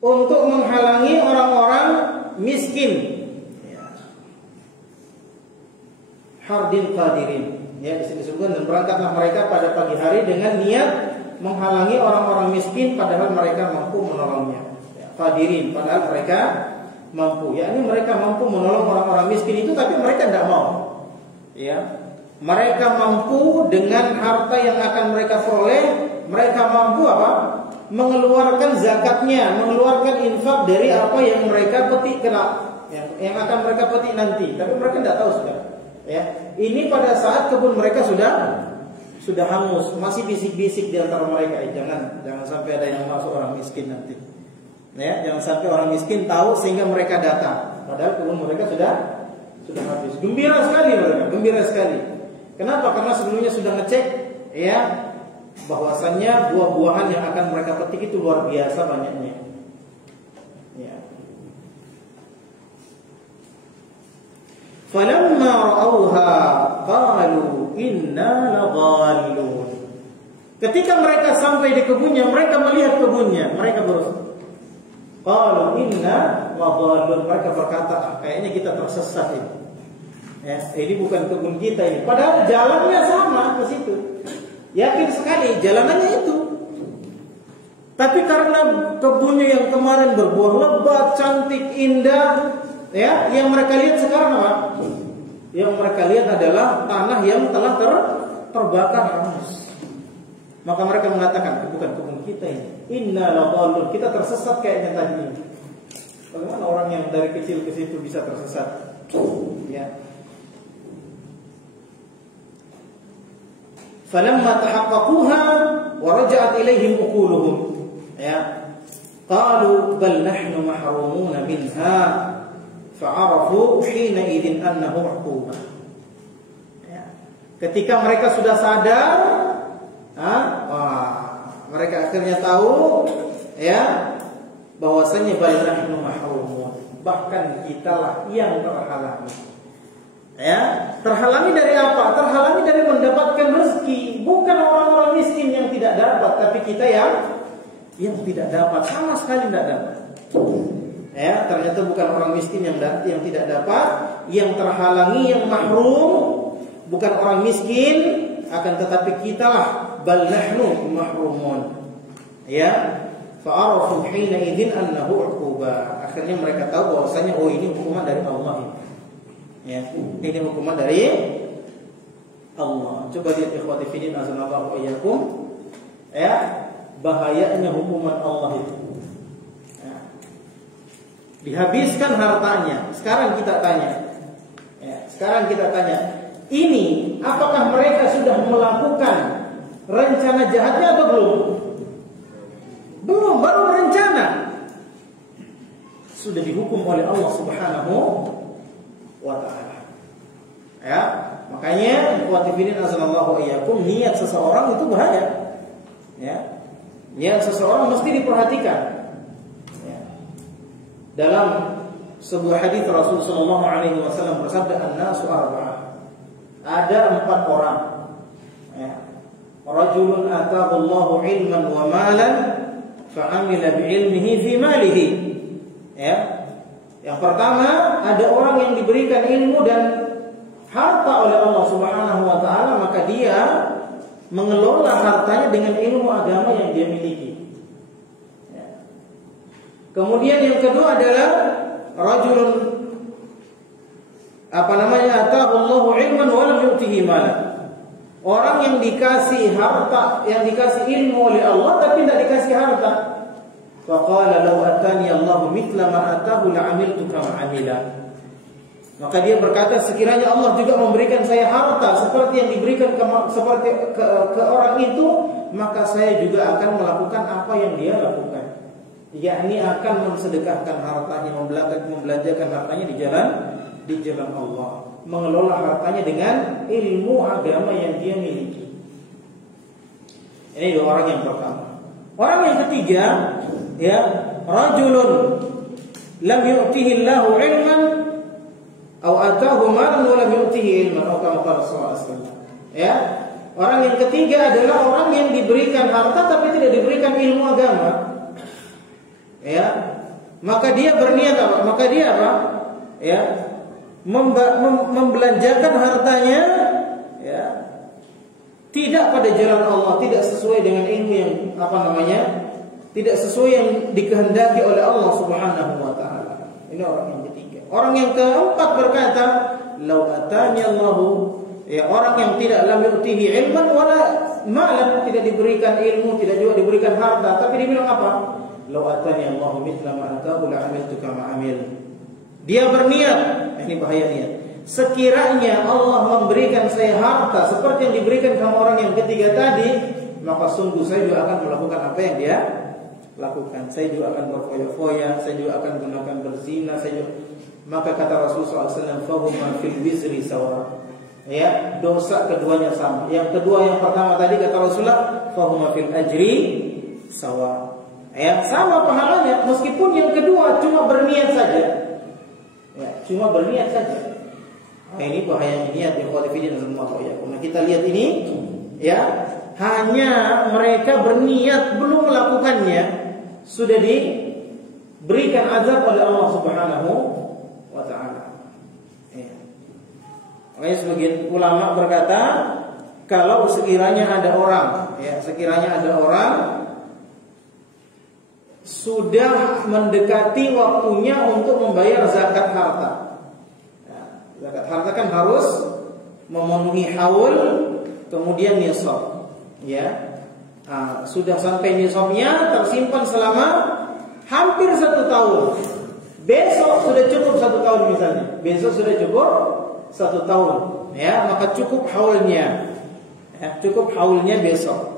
untuk menghalangi orang-orang miskin. Hardin qadirin. Ya, disebutkan dan berangkatlah mereka pada pagi hari dengan niat menghalangi orang-orang miskin padahal mereka mampu menolongnya. Ya, qadirin, padahal mereka mampu. Yakni mereka mampu menolong orang-orang miskin itu tapi mereka tidak mau. Ya. Mereka mampu dengan harta yang akan mereka peroleh, mereka mampu apa? Mengeluarkan zakatnya, mengeluarkan infak dari apa yang mereka petik kelak, yang akan mereka petik nanti. Tapi mereka tidak tahu sudah. Ya, ini pada saat kebun mereka sudah hangus, masih bisik-bisik di antara mereka. Jangan sampai ada yang masuk orang miskin nanti. Ya, jangan sampai orang miskin tahu sehingga mereka datang. Padahal kebun mereka sudah habis. Gembira sekali mereka, gembira sekali. Kenapa? Karena sebelumnya sudah ngecek, ya, bahwasannya buah-buahan yang akan mereka petik itu luar biasa banyaknya. Ya. Falamma ra'awha qalu inna ladallun. Ketika mereka sampai di kebunnya, mereka melihat kebunnya, mereka berusaha. Qalu inna ladallun. Mereka berkata, kayaknya kita tersesat ini. Ya, ini bukan kebun kita ini. Padahal jalannya sama ke situ. Yakin sekali jalanannya itu. Tapi karena kebunnya yang kemarin berbuah lebat, cantik, indah, ya, yang mereka lihat sekarang apa? Yang mereka lihat adalah tanah yang telah terbakar hangus. Maka mereka mengatakan, bukan kebun kita ini. Inna ladallun. Kita tersesat kayaknya tadi. Bagaimana orang yang dari kecil ke situ bisa tersesat? Ya. Falamma tahaqqaquha wa raja'at ilaihim uquluhum, ya, qalu bal nahnu mahrumun minha fa'arafu hina idzin annahu 'uqubah. Ya. Ketika mereka sudah sadar, mereka akhirnya tahu, ya, bahwasanya bal nahnu mahrumun, bahkan kitalah yang terhalangi. Ya, terhalangi dari apa? Terhalangi dari mendapatkan rezeki. Bukan orang-orang miskin yang tidak dapat, tapi kita yang tidak dapat, sama sekali tidak dapat. Ya, ternyata bukan orang miskin yang tidak dapat, yang terhalangi, yang mahrum, bukan orang miskin, akan tetapi kitalah bal nahnu mahrumun. Ya, fa'arafu hina idzin annahu 'uqubah. Akhirnya mereka tahu bahwasanya ini hukuman dari Allah. Ya, ini hukuman dari Allah. Coba lihat ikhwati fillah azanallahu wa iyyakum, ya, bahayanya hukuman Allah itu. Ya. Dihabiskan hartanya. Sekarang kita tanya, ini apakah mereka sudah melakukan rencana jahatnya atau belum? Belum, baru berencana. Sudah dihukum oleh Allah Subhanahu wa ta'ala. Ya, makanya ikhwati fillah azanallahu wa iyyakum, niat seseorang itu bahaya. Ya. Niat seseorang mesti diperhatikan. Ya. Dalam sebuah hadis Rasul sallallahu alaihi wasallam bersabda, "An-nasu arba'ah." Ada 4 orang. Ya. Rajulun ataahu Allahu ilman wa malan fa'amila bi'ilmihi fi malihi. Ya. Yang pertama, ada orang yang diberikan ilmu dan harta oleh Allah Subhanahu wa ta'ala, maka dia mengelola hartanya dengan ilmu agama yang dia miliki. Ya. Kemudian yang kedua adalah rajulun ataahu Allahu ilman wa lam yu'tihi malan. Orang yang dikasih harta, yang dikasih ilmu oleh Allah tapi tidak dikasih harta. Faqala law atani Allahu mithla ma atahu la'amiltu kama 'amila. Maka dia berkata, sekiranya Allah juga memberikan saya harta seperti yang diberikan ke orang itu, maka saya juga akan melakukan apa yang dia lakukan. Yakni akan mensedekahkan hartanya, membelanjakan hartanya di jalan Allah, mengelola hartanya dengan ilmu agama yang dia miliki. Ini 2 orang yang pertama. Orang yang ketiga, ya, rajulun lam yu'tihi Allahu ilman aw ataahu malan wa lam yu'tihi ilman, atau kama qala sallallahu alaihi wasallam. Ya, orang yang ketiga adalah orang yang diberikan harta tapi tidak diberikan ilmu agama. ya, maka dia berniat apa? Maka dia apa? Ya, membelanjakan hartanya, ya, tidak pada jalan Allah, tidak sesuai dengan ilmu yang tidak sesuai yang dikehendaki oleh Allah Subhanahu wa taala. Ini orang yang ketiga. Orang yang keempat berkata, "Lau atani Allahu", ya, orang yang tidak lam yu'tihi ilman wala malan, tidak diberikan ilmu, tidak juga diberikan harta, tapi dia bilang apa? "Lau atani Allahu mithla ma atahu la amiltu kama amil." Dia berniat, ini bahaya niat. Sekiranya Allah memberikan saya harta seperti yang diberikan sama orang yang ketiga tadi, maka sungguh saya juga akan melakukan apa yang dia lakukan. Saya juga akan berfoya-foya, saya juga akan gunakan berzina, maka kata Rasulullah SAW, "Fahuma fil wizri sawa." Ya, dosa keduanya sama. Yang kedua, yang pertama tadi kata Rasulullah, "Fahuma fil ajri sawa." Ya, sama pahalanya meskipun yang kedua cuma berniat saja. Ya, cuma berniat saja. Nah, ini bahaya niat yang kualifikasi dan semua ya. Nah, kita lihat ini, ya, hanya mereka berniat belum melakukannya sudah diberikan azab oleh Allah Subhanahu wa taala. Ya. Makanya sebagian ulama berkata, kalau sekiranya ada orang, ya, sudah mendekati waktunya untuk membayar zakat harta. Zakat harta kan harus memenuhi haul, kemudian nisab. Ya, sudah sampai nisabnya, tersimpan selama hampir 1 tahun. Besok sudah cukup 1 tahun misalnya. Besok sudah cukup 1 tahun. Ya, maka cukup haulnya. Ya, cukup haulnya besok.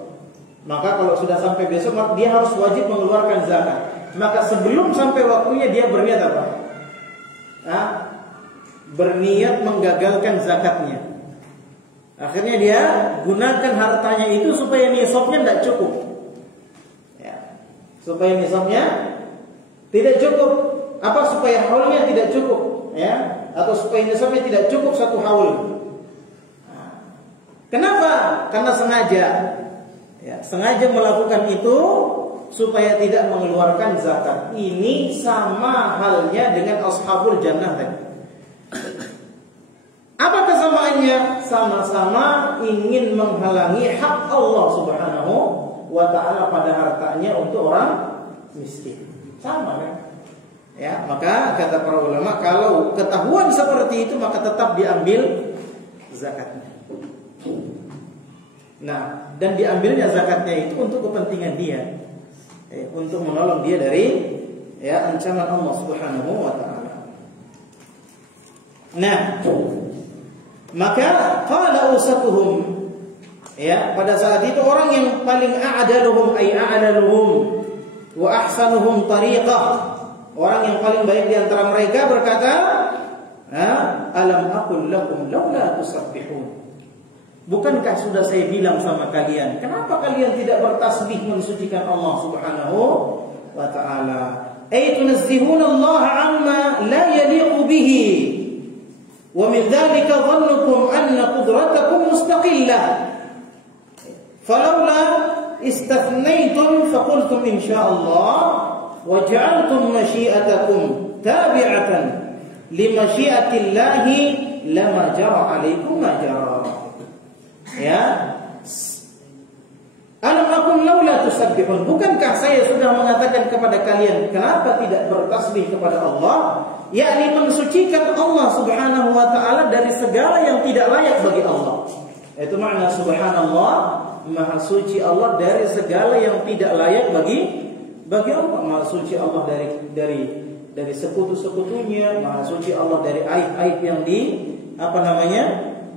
Maka kalau sudah sampai besok, dia harus wajib mengeluarkan zakat. Maka sebelum sampai waktunya dia berniat apa? Berniat menggagalkan zakatnya. Akhirnya dia gunakan hartanya itu supaya nisabnya tidak cukup. Ya. Supaya nisabnya tidak cukup. Apa? Supaya haulnya tidak cukup. Ya. Atau supaya nisabnya tidak cukup 1 haul. Kenapa? Karena sengaja. Ya, sengaja melakukan itu supaya tidak mengeluarkan zakat. Ini sama halnya dengan ashabul jannah tadi. Apa kesamaannya? Sama-sama ingin menghalangi hak Allah Subhanahu wa taala pada hartanya untuk orang miskin. Sama kan? Ya, maka kata para ulama, kalau ketahuan seperti itu maka tetap diambil zakatnya. Nah, dan diambilnya zakatnya itu untuk kepentingan dia, untuk menolong dia dari, ya, ancaman Allah Subhanahu wa taala. Nah, maka qala usatuhum, ya, pada saat itu orang yang paling a'daluhum wa ahsanuhum tariqah, orang yang paling baik di antara mereka berkata, alam aqul lakum laula tusabbihun. Bukankah sudah saya bilang sama kalian, kenapa kalian tidak bertasbih mensucikan Allah Subhanahu wa taala? Ay tunazzihuna Allah amma la yaliqu bihi. Wa min dzalika dhannukum anna qudratakum mustaqillah. Falawla istathnaytum faqultum insyaallah wa ja'altum masyiatakum tabi'atan li masyiatillahi lama jara 'alaikum ma jara. Ya, alam akum laula tusabbihun. Bukankah saya sudah mengatakan kepada kalian kenapa tidak bertasbih kepada Allah, yakni mensucikan Allah Subhanahu wa taala dari segala yang tidak layak bagi Allah. Itu makna subhanallah, maha suci Allah dari segala yang tidak layak bagi Allah. Maha suci Allah dari sekutu-sekutunya, maha suci Allah dari aib-aib yang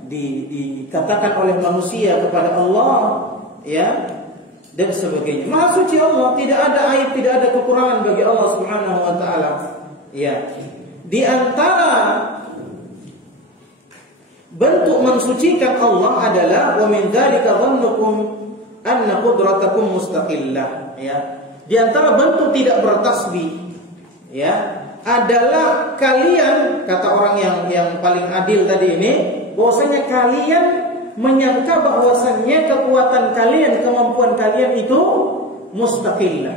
dikatakan oleh manusia kepada Allah, ya, dan sebagainya. Maha suci Allah, tidak ada aib, tidak ada kekurangan bagi Allah Subhanahu wa taala. Ya. Di antara bentuk mensucikan Allah adalah wa min dzalika dhannukum anna qudratakum mustaqillah, ya. Di antara bentuk tidak bertasbih, ya, adalah kalian, kata orang yang paling adil tadi ini, bahwasanya kalian menyangka bahwasannya kekuatan kalian, kemampuan kalian itu mustaqillah.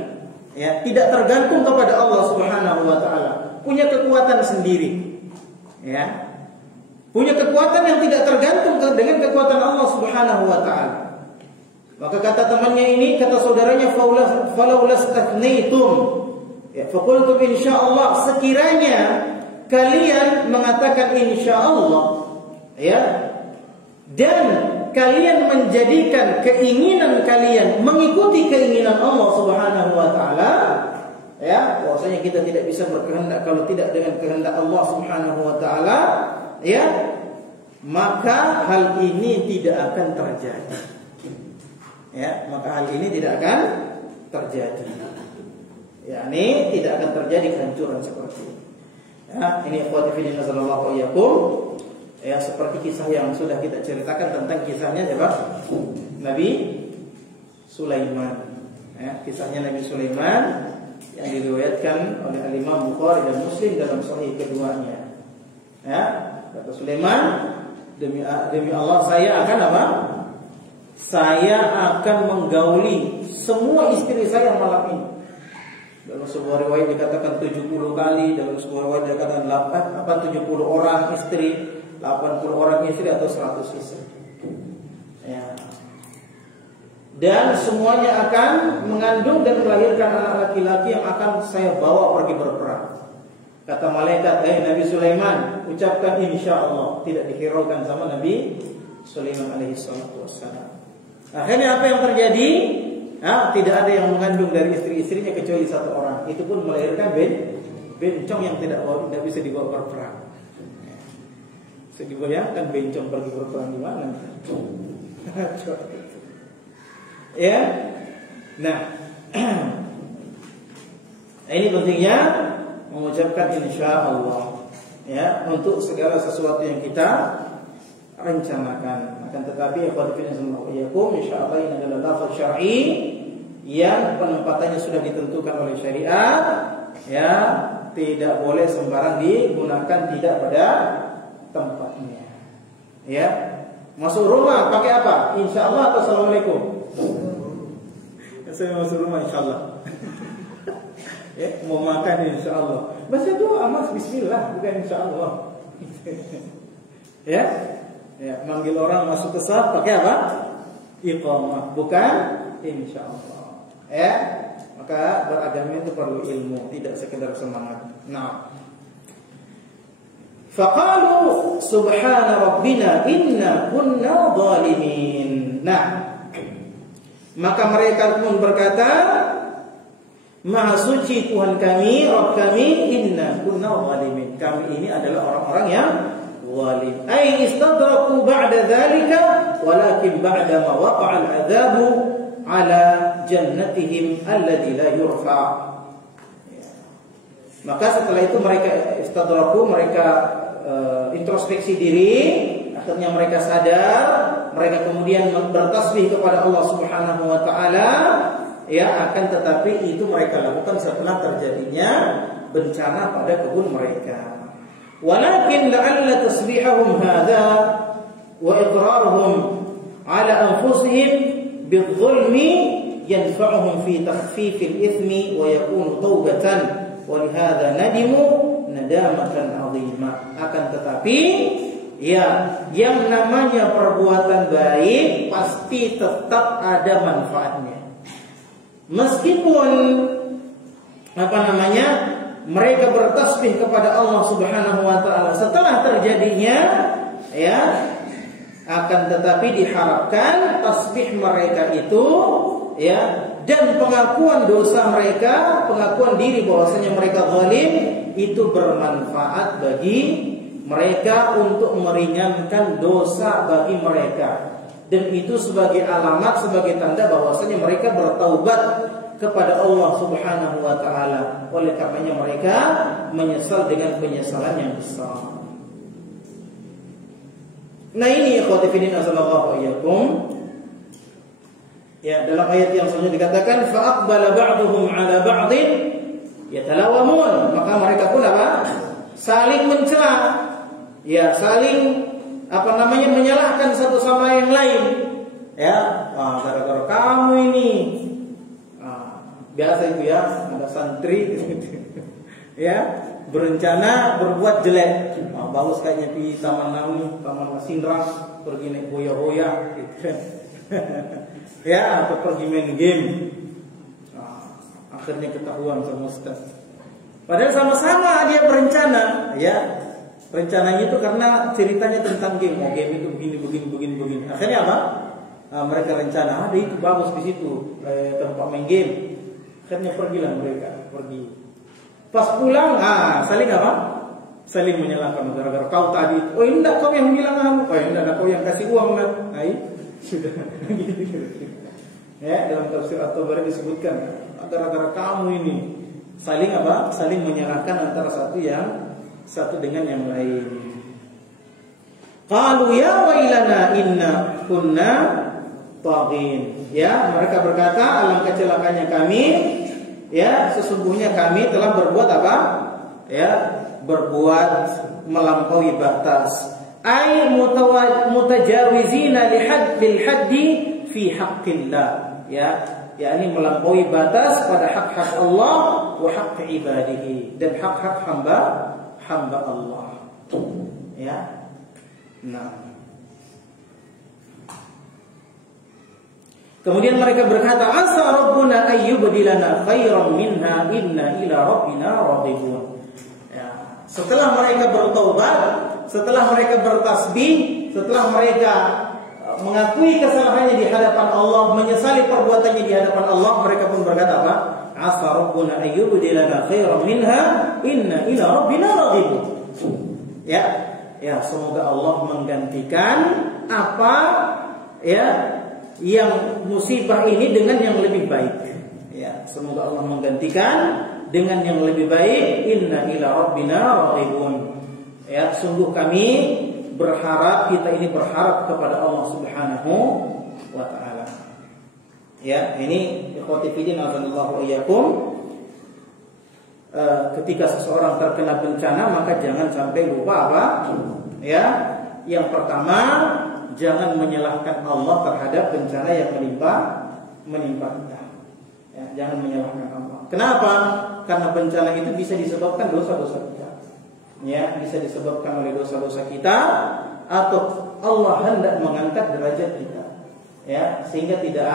Ya, tidak tergantung kepada Allah Subhanahu wa taala, punya kekuatan sendiri. Ya. Punya kekuatan yang tidak tergantung dengan kekuatan Allah Subhanahu wa taala. Maka kata temannya ini, kata saudaranya, falaulastakhnaitum. Ya, faqultum insyaallah, sekiranya kalian mengatakan insyaallah, ya, dan kalian menjadikan keinginan kalian mengikuti keinginan Allah Subhanahu wa taala, ya, bahwasanya kita tidak bisa berkehendak kalau tidak dengan kehendak Allah Subhanahu wa taala, ya, maka hal ini tidak akan terjadi. Ya, maka hal ini tidak akan terjadi. yakni tidak akan terjadi kehancuran seperti ini. Ya, ini ikhwati fillah sallallahu alaihi wasallam. Ya, seperti kisah yang sudah kita ceritakan tentang kisahnya siapa? Nabi Sulaiman. Ya, kisahnya Nabi Sulaiman yang diriwayatkan oleh Imam Bukhari dan Muslim dalam sahih keduanya. Ya, kata Sulaiman, demi Allah saya akan apa? Saya akan menggauli semua istri saya malam ini. Dalam sebuah riwayat dikatakan 70 kali, dalam sebuah riwayat dikatakan 70 orang istri, 80 orang istri atau 100 istri. Ya. Dan semuanya akan mengandung dan melahirkan anak laki-laki yang akan saya bawa pergi berperang. Kata malaikat, Nabi Sulaiman, ucapkan insyaallah. Tidak dihiraukan sama Nabi Sulaiman alaihi salatu wassalam. Akhirnya apa yang terjadi? Nah, tidak ada yang mengandung dari istri-istrinya kecuali satu orang. Itu pun melahirkan bencong yang tidak bisa dibawa berperang. Bisa dibayangkan bencong pergi berperang di mana? Ya. Nah, ini pentingnya mengucapkan insyaallah, ya, untuk segala sesuatu yang kita rencanakan. Akan tetapi insyaallah ini adalah lafaz syar'i yang penempatannya sudah ditentukan oleh syariat, ya, tidak boleh sembarang digunakan tidak pada tempatnya. Ya, masuk rumah pakai apa? Insyaallah atau assalamualaikum? Saya masuk rumah insyaallah. Ya, mau makan insyaallah. Baca doa Mas, bismillah, bukan insyaallah. Ya. Ya, manggil orang masuk ke saf pakai apa? Iqamah, bukan insyaallah. Ya, maka beragama itu perlu ilmu, tidak sekedar semangat. Nah, faqalu subhana rabbina inna kunna zalimin. Nah, maka mereka pun berkata, Maha suci Tuhan kami, Rabb kami, inna kunna zalimin. Kami ini adalah orang-orang yang zalim. Ay istadraku ba'da dzalika walakin ba'da ma waqa'a al-'adzabu 'ala jannatihim allati la yurfa. Maka setelah itu mereka istadraku, mereka introspeksi diri, akhirnya mereka sadar, mereka kemudian bertasbih kepada Allah Subhanahu wa taala, ya, akan tetapi itu mereka lakukan setelah terjadinya bencana pada kebun mereka. Walakin la'alla tasbihahum hadza wa iqraruhum 'ala anfusihim bidzulmi yanfa'uhum fi takhfif al-ithmi wa yakunu taubatan wa lihadza nadimu nadamatan 'azimah. Akan tetapi, ya, yang namanya perbuatan baik pasti tetap ada manfaatnya. Meskipun mereka bertasbih kepada Allah Subhanahu wa taala setelah terjadinya, ya, akan tetapi diharapkan tasbih mereka itu, ya, dan pengakuan dosa mereka, pengakuan diri bahwasanya mereka zalim itu bermanfaat bagi mereka untuk meringankan dosa bagi mereka. Dan itu sebagai alamat, sebagai tanda bahwasanya mereka bertaubat kepada Allah Subhanahu wa taala. Oleh karenanya mereka menyesal dengan penyesalan yang besar. Nah, ini ikhwati fillah sallallahu alaihi wasallam. Ya, dalam ayat yang selanjutnya dikatakan fa aqbala ba'duhum 'ala ba'din yatalawamun. Maka mereka pun apa? Saling mencela. Ya, saling menyalahkan satu sama yang lain. Ya, gara-gara kamu ini. Biasa itu, ya, santri ya, berencana berbuat jelek. Bagus kayaknya di Taman Nawi, Taman Masinrang, pergi naik boya-boya gitu kan. Ya, atau pergi main game. Akhirnya ketahuan sama Ustaz. Padahal sama-sama dia berencana, ya. Rencananya itu karena ceritanya tentang game. Oh, game itu begini. Akhirnya apa? Mereka rencana, ada itu bagus di situ, tempat main game. Akhirnya pergilah mereka, pergi. Pas pulang, saling apa? Saling menyalahkan gara-gara kau tadi. Oh, enggak, kau yang bilang kamu. Oh, enggak, kau yang kasih uang kan. Sudah. Ya, dalam tafsir At-Tabari disebutkan gara-gara kamu ini. Saling apa? Saling menyalahkan antara satu dengan yang lain. Qalu ya wailana inna kunna taghin. Ya, mereka berkata, alangkah celakanya kami, ya, sesungguhnya kami telah berbuat apa? Ya, berbuat melampaui batas. Ai mutajawizina lil haddi fi haqqillah. Ya, yakni melampaui batas pada hak-hak Allah wa hak ibadihi, dan hak-hak hamba Allah. Ya. Nah. Kemudian mereka berkata, asa rabbuna ayyubdilana khairan minha inna ila rabbina raghibun. Ya. Setelah mereka bertobat, setelah mereka bertasbih, setelah mereka mengakui kesalahannya di hadapan Allah, menyesali perbuatannya di hadapan Allah, mereka pun berkata apa? Asa rabbuna ayyubdilana khairan minha inna ila rabbina raghibun. Ya, semoga Allah menggantikan apa ya yang musibah ini dengan yang lebih baik. Ya, semoga Allah menggantikan dengan yang lebih baik. Inna ila rabbina raghibun. Ya, sungguh kami berharap, kita ini berharap kepada Allah Subhanahu wa taala. Ya, ini ikhwati fillah azanallahu iyyakum. Ketika seseorang terkena bencana, maka jangan sampai lupa apa? Ya, yang pertama, jangan menyalahkan Allah terhadap bencana yang menimpa kita. Ya, jangan menyalahkan Allah. Kenapa? Karena bencana itu bisa disebabkan dosa-dosa kita. Ya, bisa disebabkan oleh dosa-dosa kita, atau Allah hendak mengangkat derajat kita. Ya, sehingga tidak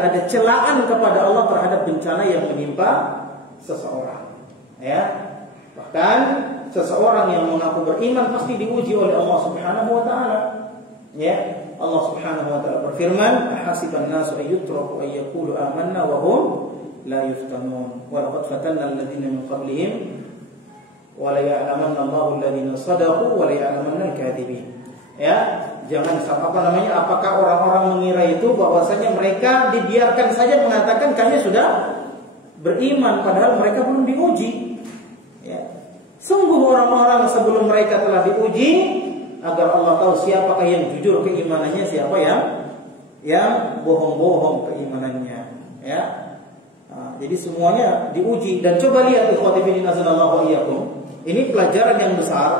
ada celaan kepada Allah terhadap bencana yang menimpa seseorang. Ya, bahkan seseorang yang mengaku beriman pasti diuji oleh Allah Subhanahu wa taala. Ya, Allah Subhanahu wa taala berfirman, "Ahasiban nasu ayyutraku ayyaqulu amanna wa hum la yuftanun. Wa laqad fatanna alladziina min qablihim wa la ya'lamanna Allahu alladziina shadaqu wa la ya'lamanna al-kadhibin." Ya, jangan apakah orang-orang mengira itu bahwasanya mereka dibiarkan saja mengatakan kami sudah beriman padahal mereka belum diuji. Ya. Sungguh orang-orang sebelum mereka telah diuji agar Allah tahu siapakah yang jujur keimanannya, siapa yang bohong-bohong keimanannya. Ya. Nah, jadi semuanya diuji, dan coba lihat ikhwati fillah azanallahu iyyakum. Ini pelajaran yang besar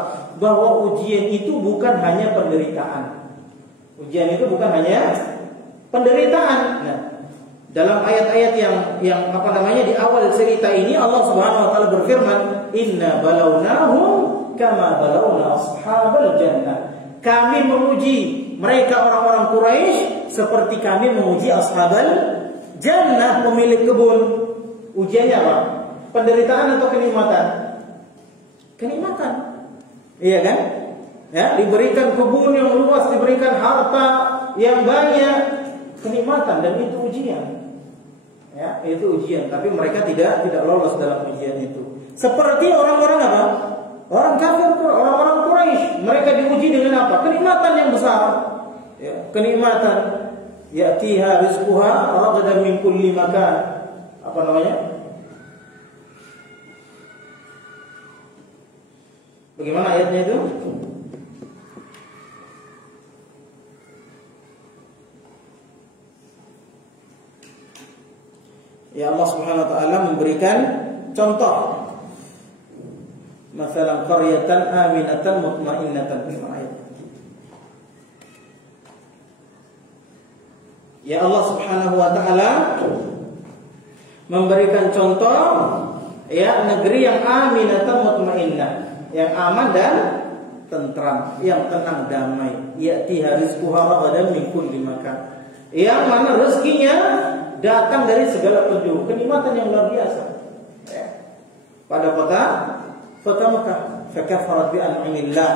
bahwa ujian itu bukan hanya penderitaan. Ujian itu bukan hanya penderitaan. Nah, dalam ayat-ayat yang di awal cerita ini Allah Subhanahu wa taala berfirman, "Inna balawnahum kama balawna ashabal jannah." Kami menguji mereka orang-orang Quraisy seperti kami menguji ashabal jannah, pemilik kebun. Ujiannya apa? Penderitaan atau kenikmatan? Kenikmatan. Iya kan? Ya, diberikan kebun yang luas, diberikan harta yang banyak, kenikmatan, dan itu ujian. Ya, itu ujian, tapi mereka tidak lolos dalam ujian itu. Seperti orang-orang apa? Orang kafir, orang-orang Quraisy, mereka diuji dengan apa? Kenikmatan yang besar. Ya, kenikmatan. Ya'tiha rizquha ragadan min kulli makan. Apa namanya? Bagaimana ayatnya itu? Ya, Allah Subhanahu wa taala memberikan contoh. Masalan qaryatan aminatan mutmainnatan fil ayat. Ya, Allah Subhanahu wa taala memberikan contoh ya negeri yang aminatan mutmainnah, yang aman dan tentram, yang tenang damai. Ya'tiha rizquha ragadan min kulli makan, yang mana rezekinya datang dari segala penjuru, kenikmatan yang luar biasa. Ya. Pada kota Mekah, fakafarat bi an'amillah,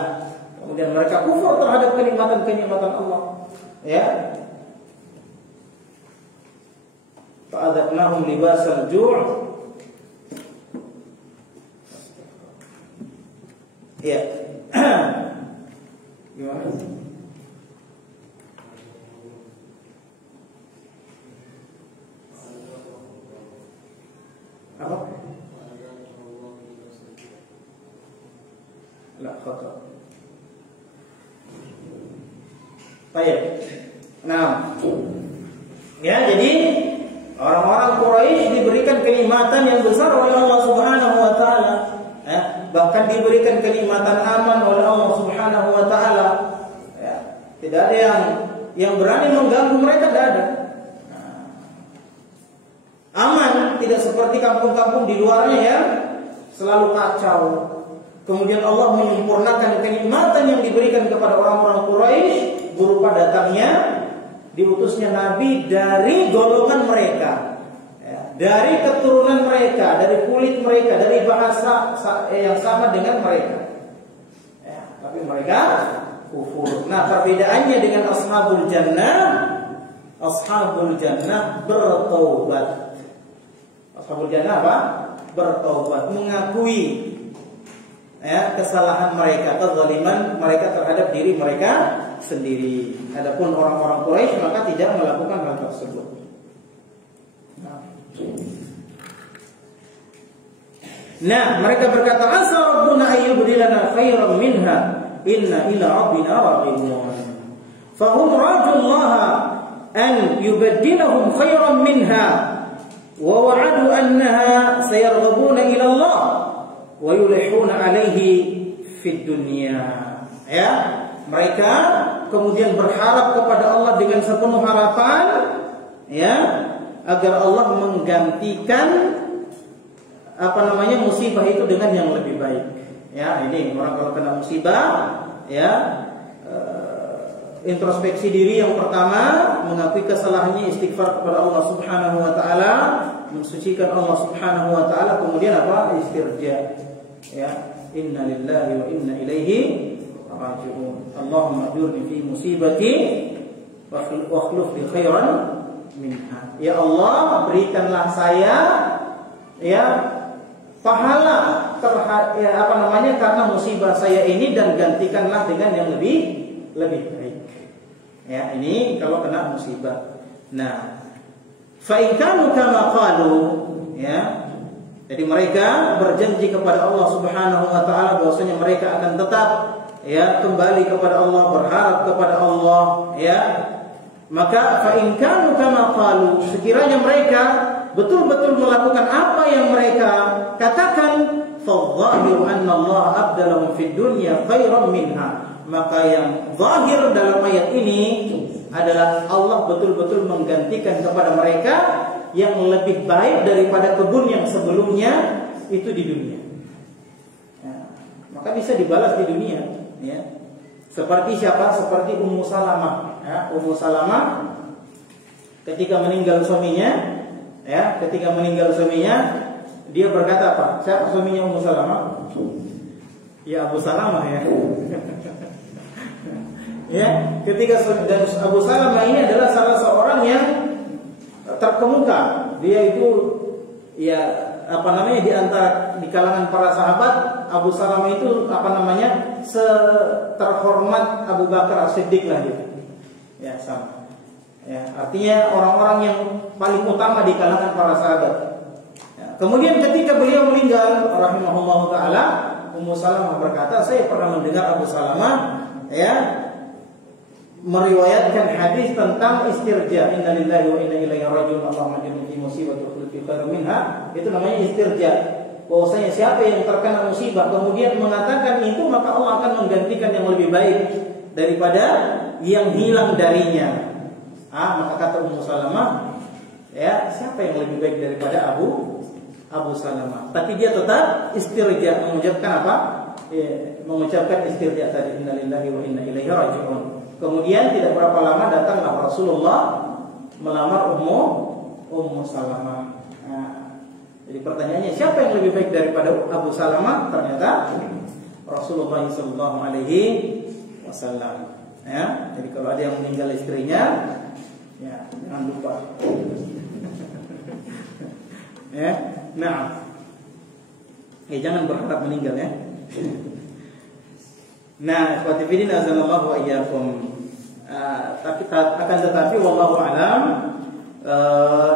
kemudian mereka kufur terhadap kenikmatan Allah. Ya. Fa'adzaqnahum libasal ju'. Ya. Gimana? Apa? La khata. Baik. Nah. Ya, jadi orang-orang Quraisy diberikan kenikmatan yang besar oleh Allah Subhanahu wa taala. Ya, bahkan diberikan kenikmatan aman oleh Allah Subhanahu wa taala. Ya, tidak ada yang berani mengganggu mereka, tidak ada. Aman, tidak seperti kampung-kampung di luarnya ya, selalu kacau. Kemudian Allah menyempurnakan kenikmatan yang diberikan kepada orang-orang Quraisy berupa datangnya diutusnya Nabi dari golongan mereka, ya, dari keturunan mereka, dari kulit mereka, dari bahasa yang sama dengan mereka. Ya, tapi mereka kufur. Nah, perbedaannya dengan ashabul jannah bertaubat. Ashabul jannah apa? Bertaubat, mengakui ya kesalahan mereka, kezaliman mereka terhadap diri mereka sendiri. Adapun orang-orang Quraisy maka tidak melakukan hal tersebut. Nah, mereka berkata, asa rabbuna ayyubdilana khairan minha inna ila rabbina raghibun. Fahum rajullaha an yubaddilahum khairan minha wa wa'adu annaha sayarghabuna ila Allah wa yulihuna alaihi fid dunya. Ya, mereka kemudian berharap kepada Allah dengan sepenuh harapan, ya, agar Allah menggantikan musibah itu dengan yang lebih baik. Ya, ini orang kalau kena musibah, ya, introspeksi diri yang pertama, mengakui kesalahannya, istighfar kepada Allah Subhanahu wa taala, mensucikan Allah Subhanahu wa taala, kemudian apa? Istirja. Ya, inna lillahi wa inna ilaihi raji'un. Allahumma ajurni fi musibati wa akhlif li khairan minha. Ya Allah, berikanlah saya ya pahala karena musibah saya ini, dan gantikanlah dengan yang lebih baik. Ya, ini kalau kena musibah. Nah, fa in kanu kama qalu, ya. Jadi mereka berjanji kepada Allah Subhanahu wa taala bahwasanya mereka akan tetap ya kembali kepada Allah, berharap kepada Allah, ya. Maka fa in kanu kama qalu, sekiranya mereka betul-betul melakukan apa yang mereka katakan, fadhahiru anna Allah abdalahum fid dunya khairan minha, maka yang zahir dalam ayat ini adalah Allah betul-betul menggantikan kepada mereka yang lebih baik daripada kebun yang sebelumnya itu di dunia. Ya, maka bisa dibalas di dunia, ya. Seperti siapa? Seperti Ummu Salamah, ya. Ummu Salamah ketika meninggal suaminya, ya, dia berkata apa? Siapa suaminya Ummu Salamah? Ya, Abu Salamah, ya. Ya, ketika Abu Salamah ini adalah salah seorang yang terkemuka. Dia itu ya di antara di kalangan para sahabat, Abu Salamah itu terhormat Abu Bakar As-Siddiq lah gitu. Ya, sama. Ya, artinya orang-orang yang paling utama di kalangan para sahabat. Ya, kemudian ketika beliau meninggal rahimahullahu taala, Ummu Salamah berkata, saya pernah mendengar Abu Salamah ya meriwayatkan hadis tentang istirja, inna lillahi wa inna ilaihi raji'un, Allahumma ajirni fi musibati wa akhlif li khairan minha. Itu namanya istirja. Bahwasanya siapa yang terkena musibah kemudian mengatakan itu, maka Allah akan menggantikan yang lebih baik daripada yang hilang darinya. Maka kata Ummu Salamah, ya, siapa yang lebih baik daripada Abu Salamah? Tapi dia tetap istirja, mengucapkan apa? Ya, mengucapkan istirja tadi, innalillahi wa inna ilaihi raji'un. Kemudian tidak berapa lama datanglah Rasulullah melamar Ummu Salamah. Nah, jadi pertanyaannya, siapa yang lebih baik daripada Abu Salamah? Ternyata Rasulullah sallallahu alaihi wasallam. Ya, jadi kalau ada yang meninggal istrinya, ya jangan lupa. Ya, nah, ya jangan berharap meninggal ya. Nah, ikhwati fillah azanallahu wa iyyakum. Tetapi wallahu alam,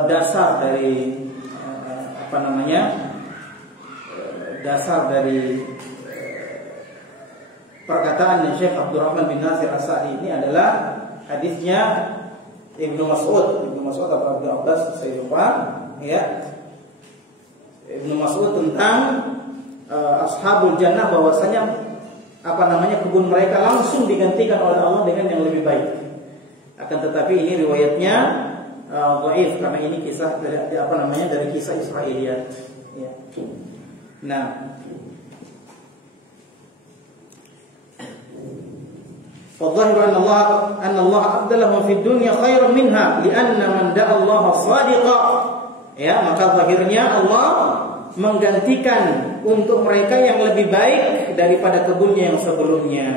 dasar dari dasar dari perkataan Syekh Abdurrahman bin Nasir As-Sa'di ini adalah hadisnya Ibnu Mas'ud atau Abdul Abbas, saya lupa, ya. Ibnu Mas'ud tentang ashabul jannah, bahwasanya kebun mereka langsung digantikan oleh Allah dengan yang lebih baik. Akan tetapi ini riwayatnya dhaif karena ini kisah dari kisah Israiliyat. Ya. Nah, فالظاهر أن الله أبدلهم في الدنيا خيرا منها لأن من دعا الله صادقا. Ya, maka zahirnya Allah menggantikan untuk mereka yang lebih baik daripada kebunnya yang sebelumnya.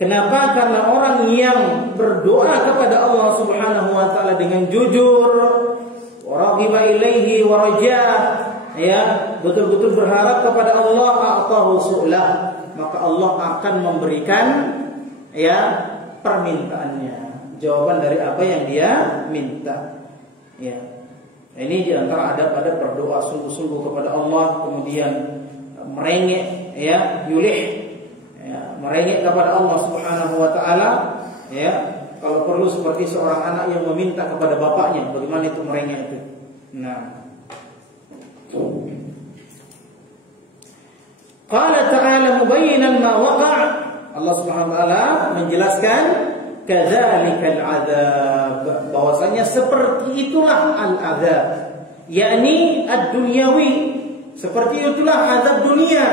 Kenapa? Karena orang yang berdoa kepada Allah Subhanahu wa taala dengan jujur, waraqiba ilaihi waraja, ya, betul-betul berharap kepada Allah, a'tahu su'lah, maka Allah akan memberikan, ya, permintaannya, jawaban dari apa yang dia minta. Ya. Ini diantara adab-adab berdoa sungguh-sungguh kepada Allah, kemudian merengek, ya, yulih, ya, merengek kepada Allah Subhanahu wa taala, ya. Kalau perlu seperti seorang anak yang meminta kepada bapaknya, bagaimana itu merengek itu. Nah, qala ta'ala mubayyinan ma waqa', Allah Subhanahu wa taala menjelaskan kadzalikal adzab, bahwasanya seperti itulah al-adzab, yakni ad-dunyawi, seperti itulah azab dunia.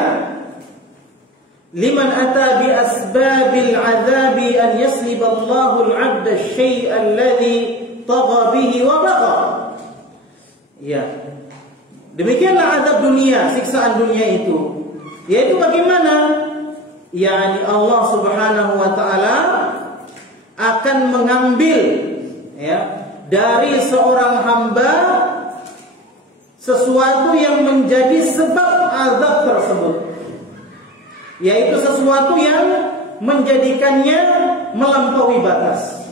Liman ata bi asbabil azabi an yasliba Allahu al-'abda asy-syai'a alladhi tagha bihi wa bagha. Ya. Demikianlah azab dunia, siksaan dunia itu. Yaitu bagaimana? yakni Allah Subhanahu wa taala akan mengambil dari seorang hamba sesuatu yang menjadi sebab azab tersebut, yaitu sesuatu yang menjadikannya melampaui batas.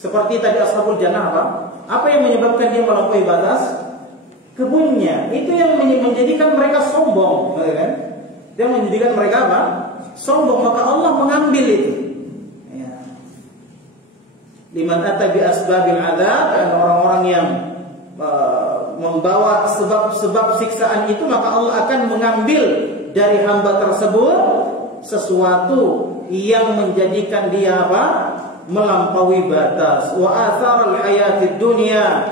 Seperti tadi ashabul jannah, apa yang menyebabkan dia melampaui batas? Kebunnya. Itu yang menjadikan mereka sombong, kan? Dia menjadikan mereka apa? Sombong, maka Allah mengambil itu. Liman ata bi asbabil adzab, dan orang-orang yang membawa sebab-sebab siksaan itu, maka Allah akan mengambil dari hamba tersebut sesuatu yang menjadikan dia apa? Melampaui batas. Wa atharal hayatid dunya,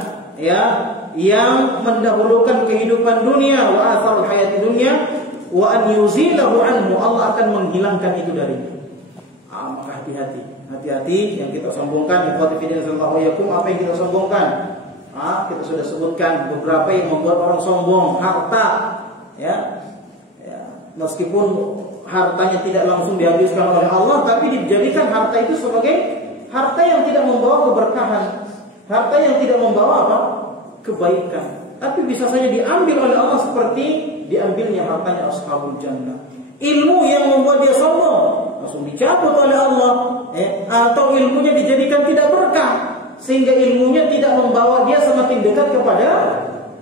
yang mendahulukan kehidupan dunia. Wa atharal hayatid dunya wa an yuzilahu anhu, Allah akan menghilangkan itu darinya. Maka hati-hati yang kita sombongkan. Apa yang kita sombongkan? Kita sudah sebutkan beberapa yang membuat orang sombong. Harta, meskipun hartanya tidak langsung dihabiskan oleh Allah, tapi dijadikan harta itu sebagai harta yang tidak membawa keberkahan, harta yang tidak membawa apa? Kebaikan. Tapi bisa saja diambil oleh Allah seperti diambilnya hartanya ashabul jannah. Ilmu yang membuat dia sombong langsung dicabut oleh Allah, atau ilmunya dijadikan tidak berkah, sehingga ilmunya tidak membawa dia semakin dekat kepada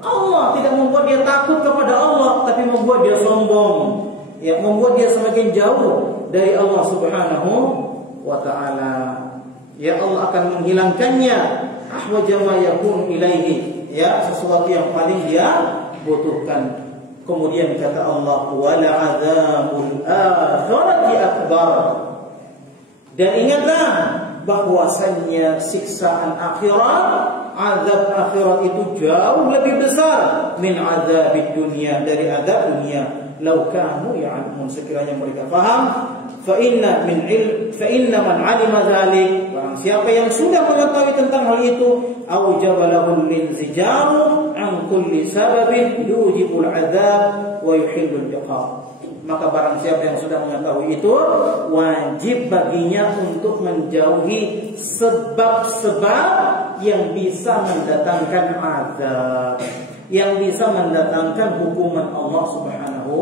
Allah, tidak membuat dia takut kepada Allah, tapi membuat dia sombong, membuat dia semakin jauh dari Allah Subhanahu wa taala. Allah akan menghilangkannya ahwaja ma yakun ilaihi, sesuatu yang paling dia butuhkan. Kemudian kata Allah, wala adzabul akhirati akbar. Dan ingatlah bahwasannya siksaan akhirat azab akhirat itu jauh lebih besar min azabid dunia, dari azab dunia. Lau kanu ya'lamun, sekiranya mereka faham. Fa inna man 'alima dzalik, barang siapa yang sudah mengetahui tentang hal itu, aujaba lahul linzijaru an kulli sababin yujibul adzab wa yuhillul iqab. Maka barang siapa yang sudah mengetahui itu, wajib baginya untuk menjauhi sebab-sebab yang bisa mendatangkan azab, yang bisa mendatangkan hukuman Allah Subhanahu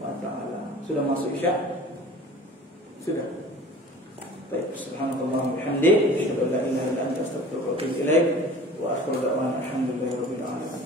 wa taala. Sudah masuk Isya? Sudah. Baik, subhanallah wa bihamdihi, asyhadu an la ilaha illa anta, astaghfiruka wa atubu ilaik, wa akhiru da'wana alhamdulillahi rabbil alamin.